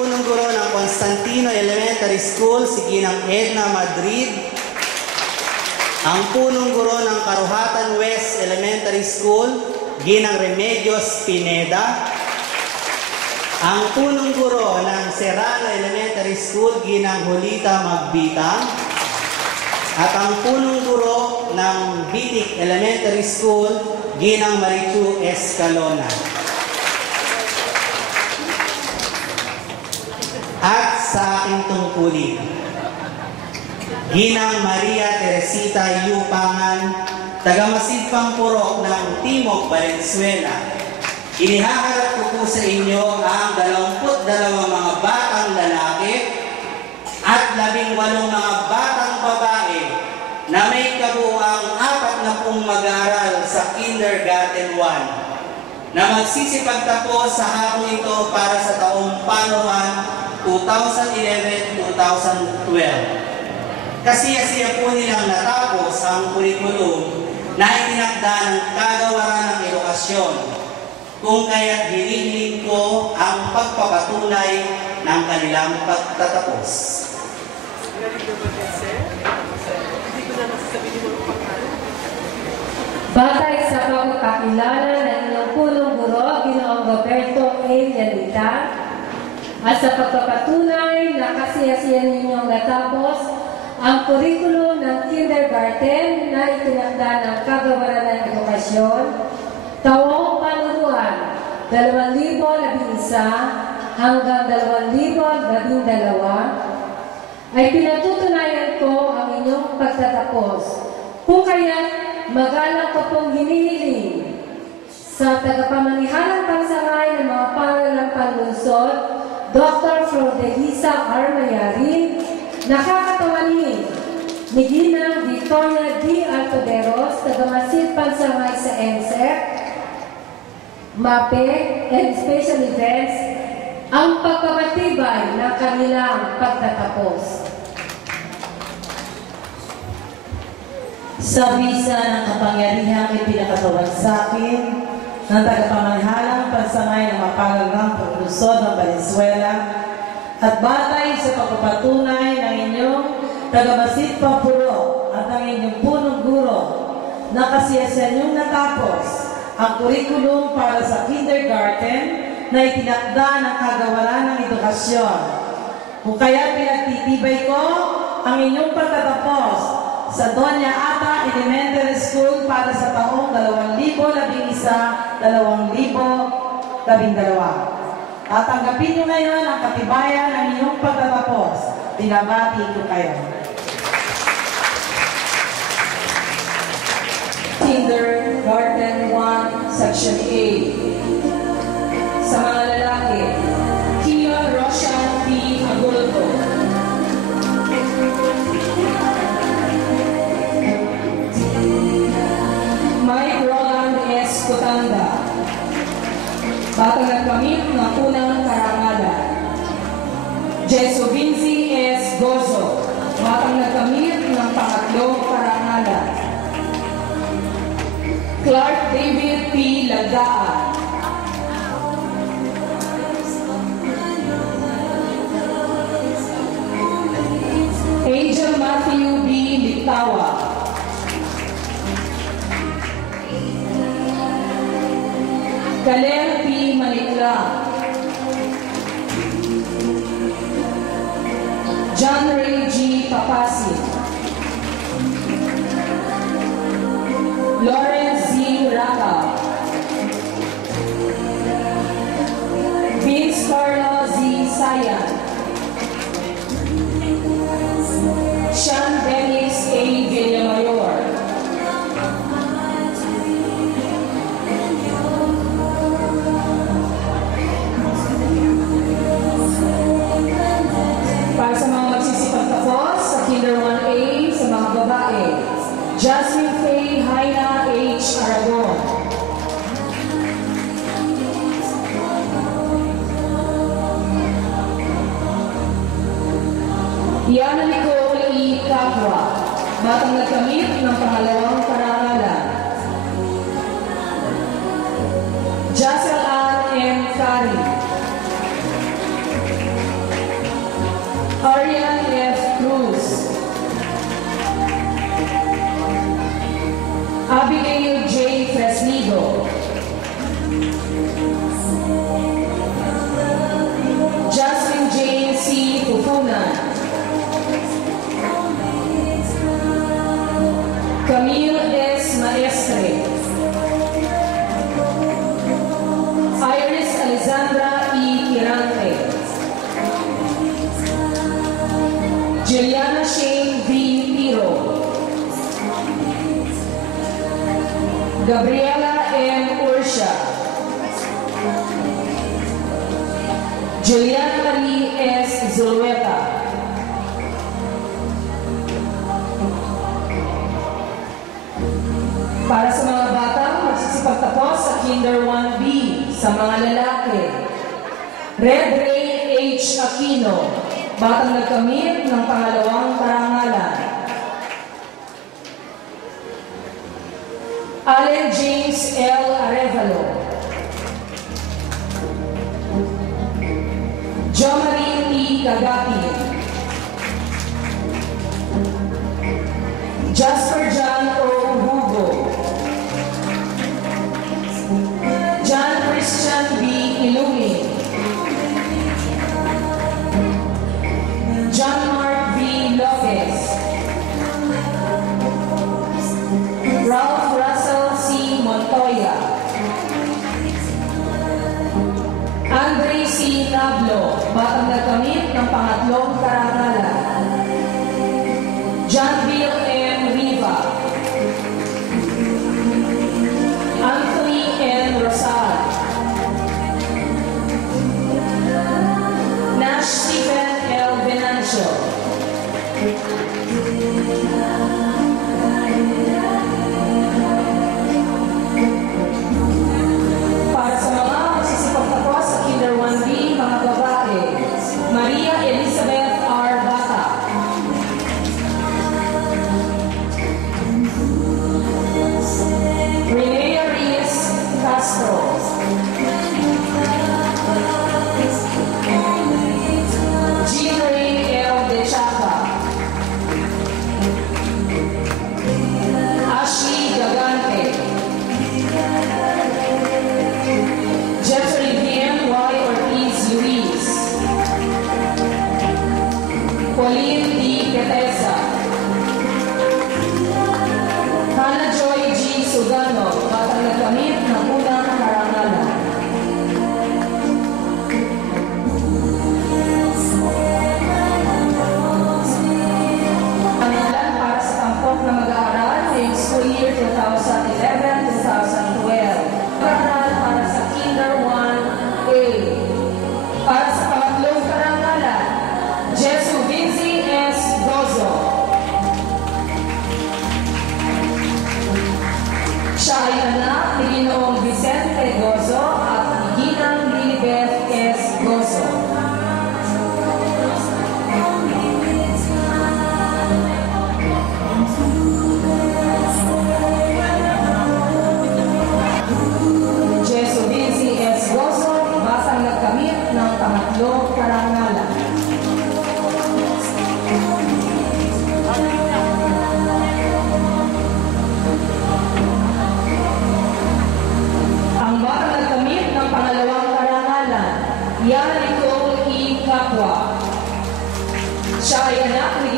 Punong guro ng Constantino Elementary School, si Ginang Edna Madrid. Ang punong guro ng Karuhatan West Elementary School, Ginang Remedios Pineda. Ang punong guro ng Serrano Elementary School, Ginang Julita Magbitang. At ang punong guro ng Bitik Elementary School, Ginang Marichu Escalona. At sa aking tungkulin, Ginang Maria Teresita Yupangan, taga-Masidpang Purok ng Timog, Valenzuela. Inihaharap ko po sa inyo ang 22 mga batang lalaki at 18 mga batang babae na may kabuuang 40 mag-aaral sa Kindergarten 1 na magsisipagtapos sa hapon ito para sa taong panuhan 2011-2012. Kasiya-siya po nilang natapos ang kurikulum na itinakda ng Kagawaran ng Edukasyon, kung kaya't hinihiling ko ang pagpapatunay ng kanilang pagtatapos. Batay sa pagkakilala ng inyong punong guro, Ginoong Roberto A. Yanita, at sa pagpapatunay na kasiyasiyan ninyong natapos ang kurikulum ng kindergarten na itinakda ng Kagawaran ng Edukasyon, taong panuruan 2011 hanggang 2012, ay pinatutunayan ko ang inyong pagtatapos. Kung kaya, magalang ko pong hinihiling sa tagapamanihalang pangsangay ng mga pangalalang panlunsod, Dr. Frodelisa R. Mayarin, nakakatawanin ni Ginang Victoria D. Altoderos, taga-Masid pangsangay sa NSEC, MAPE, and Special Events, ang pagpamatibay ng kanilang pagtatapos. Sa bisa ng kapangyarihang ipinakatawan sa akin ng tagapamanihalang pansangay ng mapanganggang paglusod ng Valenzuela at batay sa pagpapatunay ng inyong taga-Masidpang Purok at ng inyong punong guro na kasiyasiyan niyong natapos ang kurikulum para sa kindergarten na itinakda ng Kagawaran ng Edukasyon. Kung kaya pinagtitibay ko ang inyong pagtatapos sa Doña Ata Elementary School para sa taong 2011-2012. Tatanggapin niyo ngayon ang katibayan ng inyong pagtatapos. Binabati ko kayo. Kindergarten 1, Section A. Sa mga lalaki, Kia Roshan P. Agulto. Mike Roland S. Cotanda. Batang nagkamit ng unang karangada. Jeso Vinci S. Gozo. Batang nagkamit ng pangatlong karangada. Clark David P. Lagdaan. Angel Matthew B. Litawa. Kalel P. Manikla. John Ray G. Papasi. Lawrence Z. Raka. Vince Carlo Z. Sayan. Sean Dennis A. Villamayor. Para sa mga magsisipagtapos sa Kinder 1A sa mga babae, Jasmine Faye Haina H. Aragon. Yana Nicole E. Capra, batang nagkamit ng pangalawang parangalan. Jassel Ann M. Kari. Arian F. Cruz. Abigail J. Fresnido. Justin Jane C. Pupunan. Camille S. Maestre. Iris Alexandra E. Kirante. Juliana Shane V. Tiro. Gabriela M. Ursha. Juliana Marie S. Zulueta. Para sa mga batang magsisipagtapos sa Kinder 1B sa mga lalaki, Red Ray H. Aquino, batang nagkamit ng pangalawang karangalan. Allen James L. Arevalo. Jo Marie T. Kagati. Jasper John O. Hugo. John Christian B. Ilumi. John Mark V. Lopez. Ralph Russell C. Montoya. Andre C. Nablo, batang nagkamit ng pangatlong karangalan. John Bill M. Riva. Anthony N. Rosal. Nash Stephen L. Venancio. Para sa mga magsisipagtapos sa Kinder 1B, mga babae, Maria Elizabeth R. Bata. Renea Reyes Castro. Jean-Ray L. De Chaca. Ashley Gagante. Jeffrey Bien Y. Ortiz Luis. Pauline D. Quetesa. Hannah Joy G. Sugano, batang nagkamit ng unang karangalan. Karangalan para sa tampok na mag-aaral ngayong school year 2011-2012. Karangalan para sa Kinder 1A. Para sa pangatlong karangalan, Jesu Vinci S. Gozo. Siya ay anak ni Ginoong Vicente Gozo at ni Ginang Lilibeth S. Gozo. Jesu Vinci S. Gozo, batang nagkamit ng pangatlong karangalan. Ang batang nagkamit ng pangalawang karangalan, Yana Nicole E. Capua. Siya ay anak ni